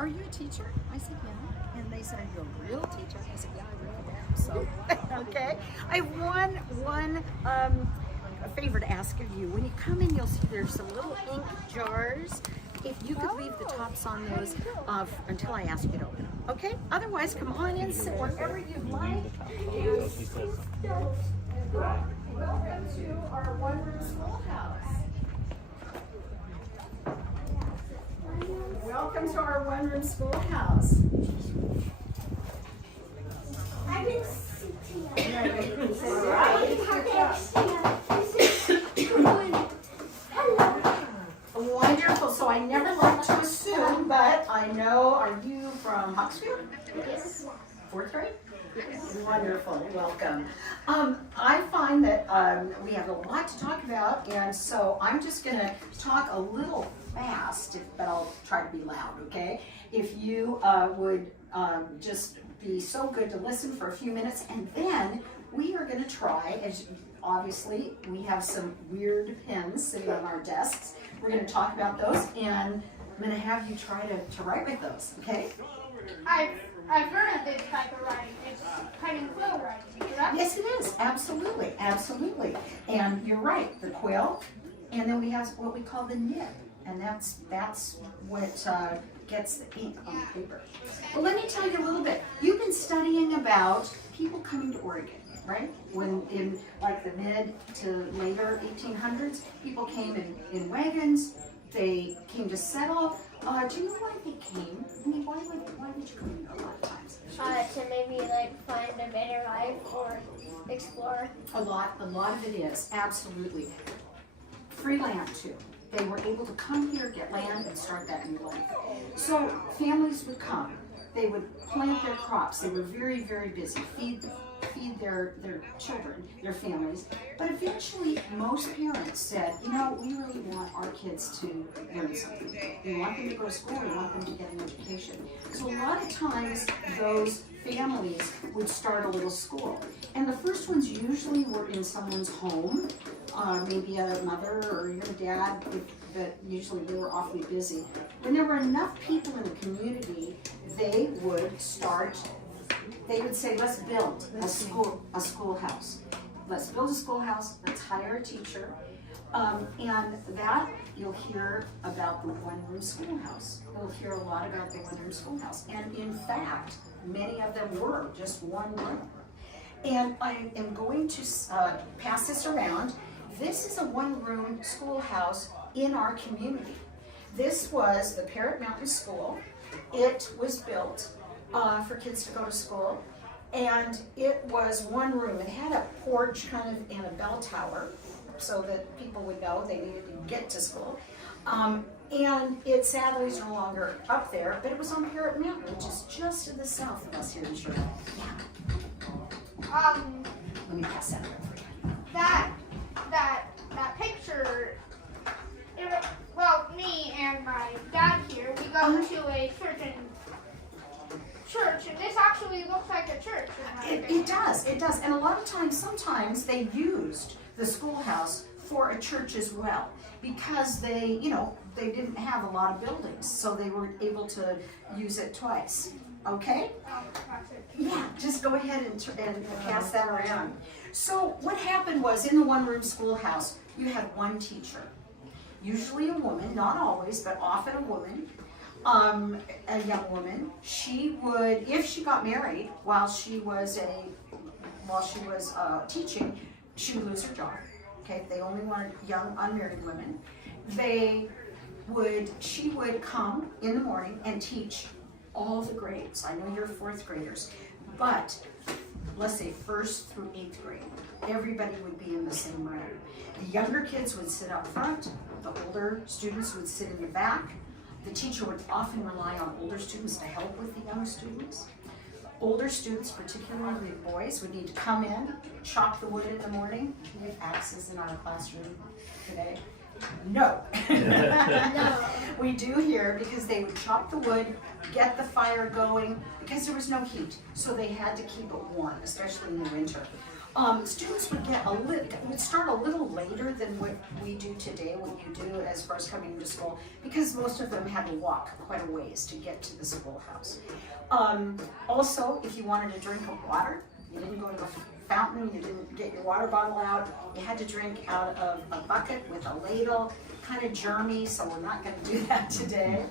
are you a teacher? I said, yeah. And they said, are you a real teacher? I said, yeah, I really am. So, okay. I have one favor to ask of you. When you come in, you'll see there's some little ink jars. If you could leave the tops on those until I ask you to open them. Okay? Otherwise, come on in, sit wherever you'd like. Welcome to our one-room schoolhouse. Welcome to our one-room schoolhouse. I've been sitting Wonderful. So I never like to assume, but I know, are you from Huxfield? Yes. Fourth grade? Yes. Wonderful. Welcome. I find that we have a lot to talk about, and so I'm just going to talk a little fast, but I'll try to be loud, okay? If you would just be so good to listen for a few minutes, and then we are going to try, as obviously we have some weird pens sitting on our desks. We're going to talk about those, and I'm going to have you try to write with those, okay? I've heard of this type of writing. It's pen and quill writing, correct? Yes, it is. Absolutely, absolutely. And you're right, the quill, and then we have what we call the nib, and that's what gets the ink on the paper. Well, let me tell you a little bit. You've been studying about people coming to Oregon, right? When in like the mid to later 1800s, people came in wagons. They came to settle. Do you know why they came? I mean, why would you come a lot of times? To maybe like find a better life or explore. A lot of it is, absolutely. Free land too. They were able to come here, get land, and start that new life. So families would come. They would plant their crops. They were very, very busy. Feed their children, their families. But eventually, most parents said, you know, we really want our kids to learn something. We want them to go to school. We want them to get an education. So a lot of times, those families would start a little school. And the first ones usually were in someone's home, maybe a mother or your dad, but usually they were awfully busy. When there were enough people in the community, they would say, let's build a schoolhouse. Let's build a schoolhouse, let's hire a teacher. And that, you'll hear about the one-room schoolhouse. You'll hear a lot about the one-room schoolhouse. And in fact, many of them were just one room. And I am going to pass this around. This is a one-room schoolhouse in our community. This was the Parrot Mountain School. It was built for kids to go to school, and it was one room. It had a porch kind of and a bell tower so that people would know they needed to get to school. And it sadly is no longer up there, but it was on Parrot Mountain, which is just to the south of us here in Sherwood. Yeah. Let me pass that around for you. That picture. Well, me and my dad here, we go to a church, and this actually looks like a church. It does. And a lot of times, sometimes they used the schoolhouse for a church as well, because they didn't have a lot of buildings, so they were able to use it twice. Okay? Yeah, just go ahead and pass that around. So what happened was, in the one-room schoolhouse, you had one teacher, usually a woman, not always, but often a woman. A young woman. She would, if she got married while she was teaching, she would lose her job. Okay, they only wanted young unmarried women. She would come in the morning and teach all the grades. I know you're fourth graders, but let's say first through eighth grade. Everybody would be in the same room. The younger kids would sit up front. The older students would sit in the back. The teacher would often rely on older students to help with the young students. Older students, particularly boys, would need to come in, chop the wood in the morning. Do we have axes in our classroom today? No. No. We do here, because they would chop the wood, get the fire going, because there was no heat, so they had to keep it warm, especially in the winter. Students would start a little later than what we do today, what you do as far as coming to school, because most of them had to walk quite a ways to get to the schoolhouse. Also, if you wanted a drink of water, you didn't go to the fountain, you didn't get your water bottle out, you had to drink out of a bucket with a ladle, kind of germy, so we're not gonna do that today.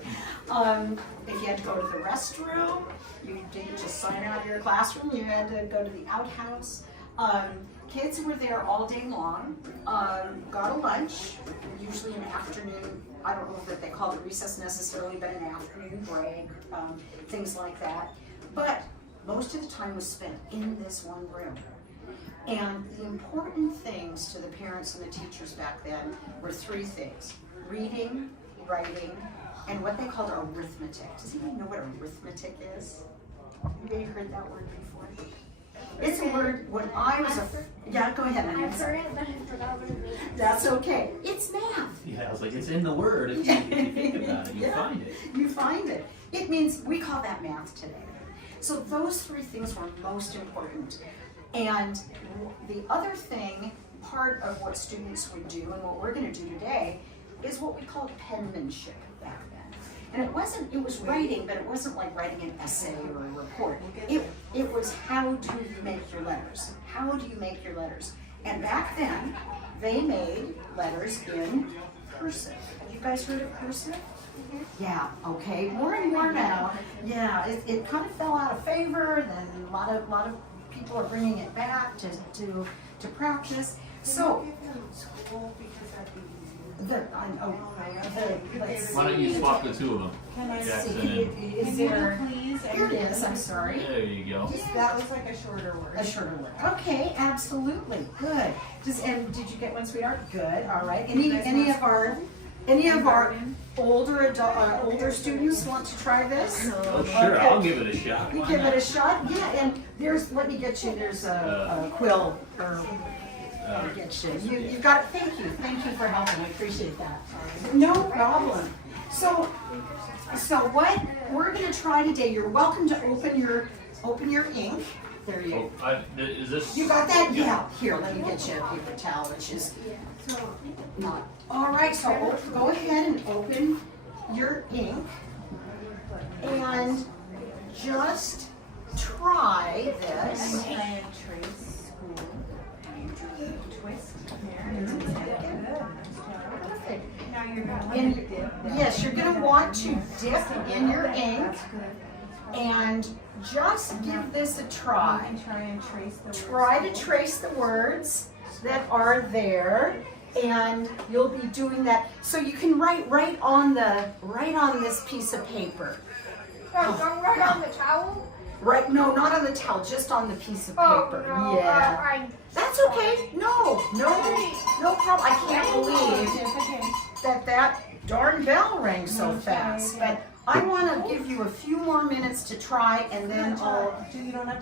If you had to go to the restroom, you didn't just sign out of your classroom, you had to go to the outhouse. Kids were there all day long, got a lunch, usually an afternoon, I don't know if they called it recess necessarily, but an afternoon break, things like that. But most of the time was spent in this one room. And the important things to the parents and the teachers back then were three things: reading, writing, and what they called arithmetic. Does anybody know what arithmetic is? Anybody heard that word before? It's a word when I was yeah, go ahead. I've heard it, but I forgot what it means. That's okay. It's math. Yeah, I was like, it's in the word. If you think about it, you Yeah. find it. You find it. It means, we call that math today. So those three things were most important. And the other thing, part of what students would do and what we're going to do today, is what we called penmanship back then. And it was writing, but it wasn't like writing an essay or a report. It was, how do you make your letters? How do you make your letters? And back then, they made letters in cursive. Have you guys heard of cursive? Yeah, okay, more and more now. Yeah, it kind of fell out of favor, then a lot of people are bringing it back to practice. So, let's Why don't you swap the two of them? Can I Jackson see? and is there, Please. here it is, I'm sorry. there you go. That was like a shorter word. A shorter word. Okay, absolutely, good. And did you get one, sweetheart? Good, all right. Any of our older students want to try this? Oh, sure, Okay. I'll give it a shot. You Why give not? it a shot, yeah, and let me get you, there's a quill, or, let me get you. You've got, thank you for helping, I appreciate that. No problem. So what we're gonna try today, you're welcome to open your ink. There you Oh, is this? You got that? Yeah. Here, let me get you a paper towel, which is not. All right, so go ahead and open your ink and just try this. Try and trace school. Twist here. Now you're gonna And dip. yes, you're gonna want to dip in your ink and just give this a try. And try and trace the words. Try to trace the words that are there, and you'll be doing that. So you can write right on this piece of paper. Don't write on the towel. Right? No, not on the towel, just on the piece of Oh, paper. no, Yeah. That's okay. No problem. I can't believe It's okay. that darn bell rang so fast. But I want to give you a few more minutes to try, and then I'll You don't have to